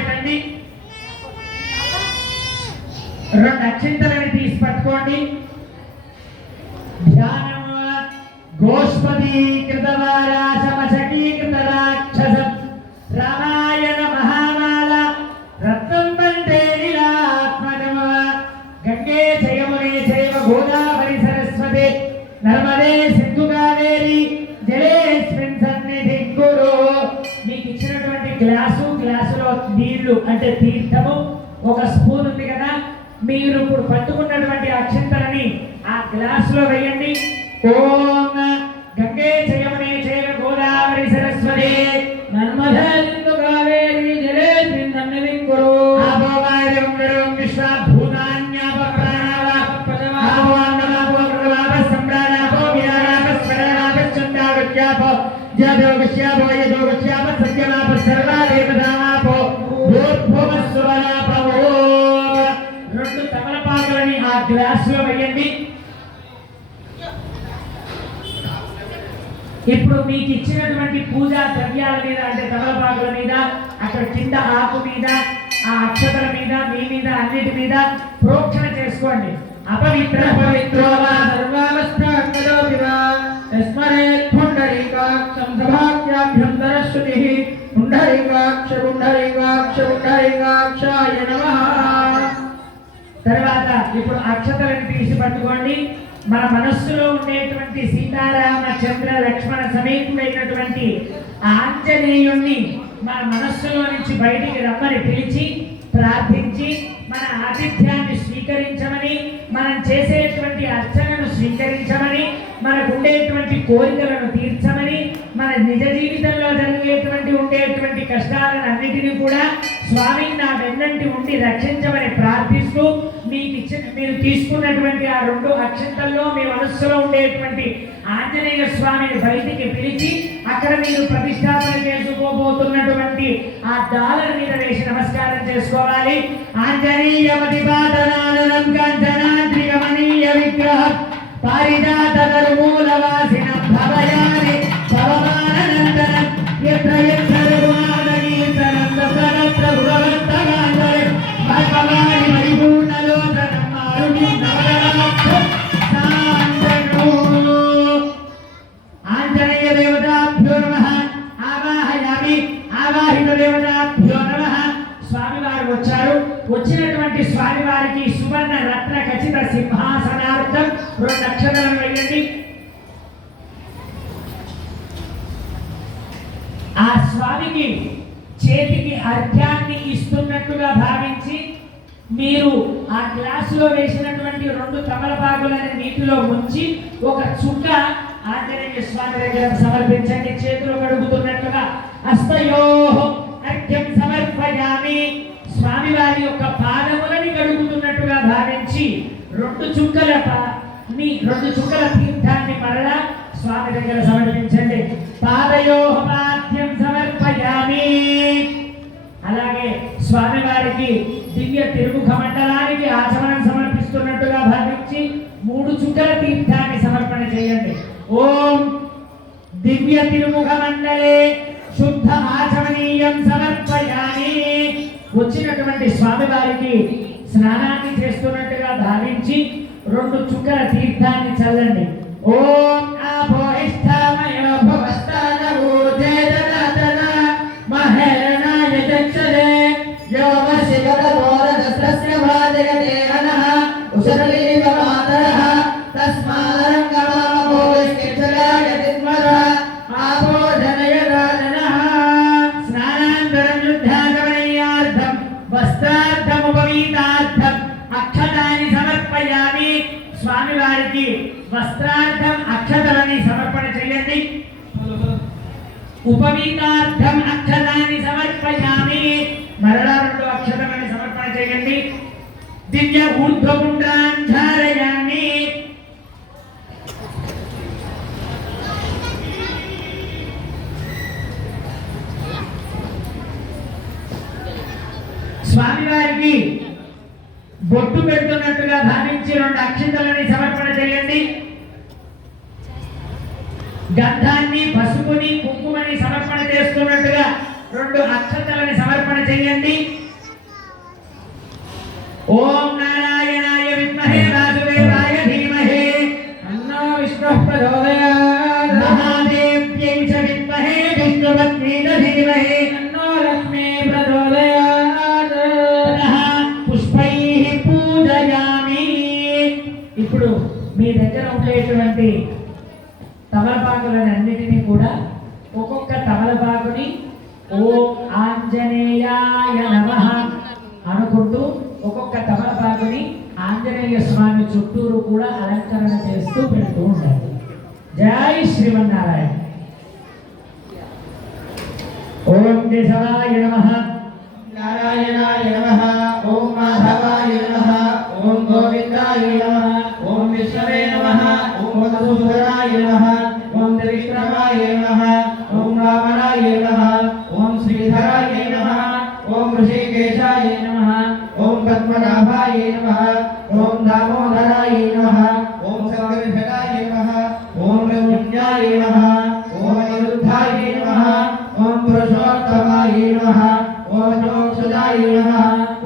పెట్టండి. 2 అక్షింతలని తీసి పట్టుకోండి. ధ్యానం గోష్పతి కృతవారాశమశకీకృత రాక్షసం రామాయణ మహామాల రత్నం పంటే నీలాత్మజమ గంగే జయమునే జైవ గోదావరి సరస్వతి నర్మదే సింధు కావేరి జలేస్మిన్ సన్నిధి గురు. మీకు ఇచ్చినటువంటి గ్లాసులో నీళ్లు అంటే తీర్థము 1 స్పూన్ ఉంది కదా, మీరు ఇప్పుడు పట్టుకున్నటువంటి అక్షంతలని ఆ గ్లాసులో వేయండి. ఓం గంగే జయమునే జైవ గోదావరి సరస్వతి నర్మదే సింధు కావేరి జలేస్మిన్ సన్నిధి గురు. ఆభోగాయం గరుం విశ్వభూతాన్యాప జదోగశ్యాపో యదోగశ్యాప సత్యనాప సర్వాదేవదానాపో భూర్భువస్సువనాపో. 2 తమలపాకులని ఆ గ్లాసులో వేయండి. ఇప్పుడు మీకు ఇచ్చినటువంటి పూజా ద్రవ్యాల మీద అంటే తమలపాకుల మీద, అక్కడ కింద ఆకు మీద, ఆ అక్షతల మీద, మీ మీద, అన్నిటి మీద ప్రోక్షణ చేసుకోండి. అపవిత్ర పవిత్రో వా సర్వావస్థాకరోపి వా యస్మరేత్ పుండరీకాక్షం సభాఖ్యాభ్యంతరశ్రుతిః పుండరీకాక్ష పుండరీకాక్ష పుండరీకాక్షాయ నమః. తర్వాత ఇప్పుడు అక్షతలను తీసి పట్టుకోండి. మన మనస్సులో ఉండేటువంటి సీతారామ చంద్ర లక్ష్మణ సమేతుడైనటువంటి ఆంజనేయుణ్ణి మన మనస్సులో నుంచి బయటికి రమ్మని పిలిచి ప్రార్థించి మన ఆతిథ్యాన్ని స్వీకరించమని, మనం చేసేటువంటి అర్చనను స్వీకరించమని, మనకు ఉండేటువంటి కోరికలను తీర్చమని, మన నిజ జీవితంలో జరిగేటువంటి ఉండేటువంటి కష్టాలను అన్నిటినీ కూడా స్వామి నా వెన్నంటి ఉండి రక్షించమని ప్రార్థిస్తూ మీరు తీసుకున్నటువంటి ఆ 2 అక్షంతల్లో మీ మనస్సులో ఉండేటువంటి ఆంజనేయ స్వామిని బయటికి పిలిచి అక్కడ మీరు ప్రతిష్టాపన చేసుకోబోతున్నటువంటి ఆ డాలర్ మీద వేసి నమస్కారం చేసుకోవాలి. ఆంజనేయమతిపాదనాదనం కాంచనాద్రిగమనీయ విగ్రహం పారిజాతదరుమూలవాసినం భవయాని భవమానందనం యత్ర యత్ర రఘునాథకీర్తనం దశరథ భగవంతగాంధరే భగవాని పరిపూర్ణలోచనం మారుని నవరత్నం సాంద్రనో. ఆంజనేయ దేవతాభ్యో నమః ఆవాహయామి. ఆవాహిత దేవతాభ్యో నమః. స్వామివారు వచ్చారు. వచ్చినటువంటి స్వామివారికి సువర్ణ రత్న ఖచ్చిత సింహాసనార్థం 2 అక్షతలను వేయండి. ఆ స్వామికి చేతికి అర్ఘ్యాన్ని ఇస్తున్నట్టుగా భావించి మీరు ఆ గ్లాసులో వేసినటువంటి 2 తమలపాకులని నీటిలో ముంచి 1 చుక్క ఆంజనేయ స్వామి దగ్గర సమర్పించండి. చేతులు కడుగుతున్నట్టుగా హస్తయోః అర్ఘ్యం సమర్పయామి. స్వామివారి యొక్క పాదములని కడుగుతున్నట్టుగా భావించి 2 చుక్కల తీర్థాన్ని మరలా స్వామి దగ్గర సమర్పించండి. పాదయోః పాద్యం సమర్పయామి. అలాగే స్వామివారికి దివ్య తిరుముఖ మండలానికి ఆచమనం సమర్పిస్తున్నట్టుగా భావించి 3 చుక్కల తీర్థాన్ని సమర్పణ చేయండి. ఓం దివ్య తిరుముఖ మండలే శుద్ధ ఆచమనీయం సమర్పయామి. వచ్చినటువంటి స్వామివారికి స్నానాన్ని చేస్తున్నట్టుగా భావించి 2 చుక్కల తీర్థాన్ని చల్లండి. ఓం ఆపోహిష్ఠామయో భవస్తానూర్జేదనాదన మహేరణాయ చక్షరే యోగశిఖరబోధస్య భాజగతే అనః ఉషరలీవ మాతరః తస్మారంగమామోహిష్ఠిక్షరాయ తిస్మర ఆపోధనయ రాజనః. స్నానాంతరం యుద్ధాగమనీయార్థం వస్త్రార్థముపవీతార్థం అక్షతాన్ని సమర్పయామి. స్వామివారికి వస్త్రార్థం అక్షతలని సమర్పణ చేయండి. ఉపవీతార్థం అక్షతాన్ని సమర్పయామి. మరలా 2 అక్షతలని సమర్పణ చేయండి. దివ్య ఊర్ధ్వపుండ్రాన్ ధారయామి. స్వామివారికి బొట్టు పెడుతున్నట్టుగా భావించి 2 అక్షింతలని సమర్పణ చేయండి. గంధాన్ని పసుపుని కుంకుమని సమర్పణ చేస్తున్నట్టుగా 2 అక్షతలని సమర్పణ చేయండి. ఓం నారాయణాయ విద్మహే వాసుదేవాయ ధీమహి తన్నో విష్ణుః ప్రచోదయాత్. మహాదేవ్యై చ విద్మహే విష్ణుపత్న్యై చ ధీమహి తన్నో లక్ష్మీ ప్రచోదయాత్. తదః పుష్పైః పూజయామి. ఇప్పుడు మీ దగ్గర ఉండేటువంటి తమలపాకులన్నిటినీ కూడా ఒక్కొక్క తమలపాకుని ఓం ఆంజనేయాయ నమః అనుకుంటూ ఒక్కొక్క తమలపాకుని ఆంజనేయ స్వామి చుట్టూరు కూడా అలంకరణ చేస్తూ పెడుతూ ఉండాలి. జై శ్రీమన్నారాయణ. ఓం కేశవాయ నమః. నారాయణాయ నమః. ఓం మాధవాయ నమః. ఓం గోవిందాయ నమః. ఓం విష్ణవే నమః. ఓం మధుసూదనాయ నమః. ఓం త్రివిక్రమాయ నమః. ఓం వామనాయ నమః. ఓం శ్రీధరాయ నమః. ఓం ఋషికేశాయ నమః. ఓం పద్మనాభాయ నమః. ఓం దామోదరాయ నమః. ఓం సంకర్షణాయ నమః. ఓం రమణ్యాయ నమః. ఓం అనిరుద్ధాయ నమః. ఓం పురుషోత్తమాయ నమః. ఓం మోక్షదాయ నమః.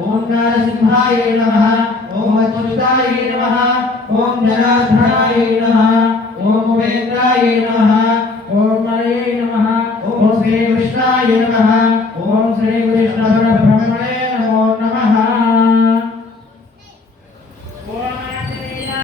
ఓం నరసింహాయ నమః. ఓం అచ్యుతాయ నమః. ఓం జనార్దనాయ నమః. ఓం ఉపేంద్రాయ నమః. ఓం హరయే నమః. ఓం శ్రీ కృష్ణాయ నమః. ఓం శ్రీ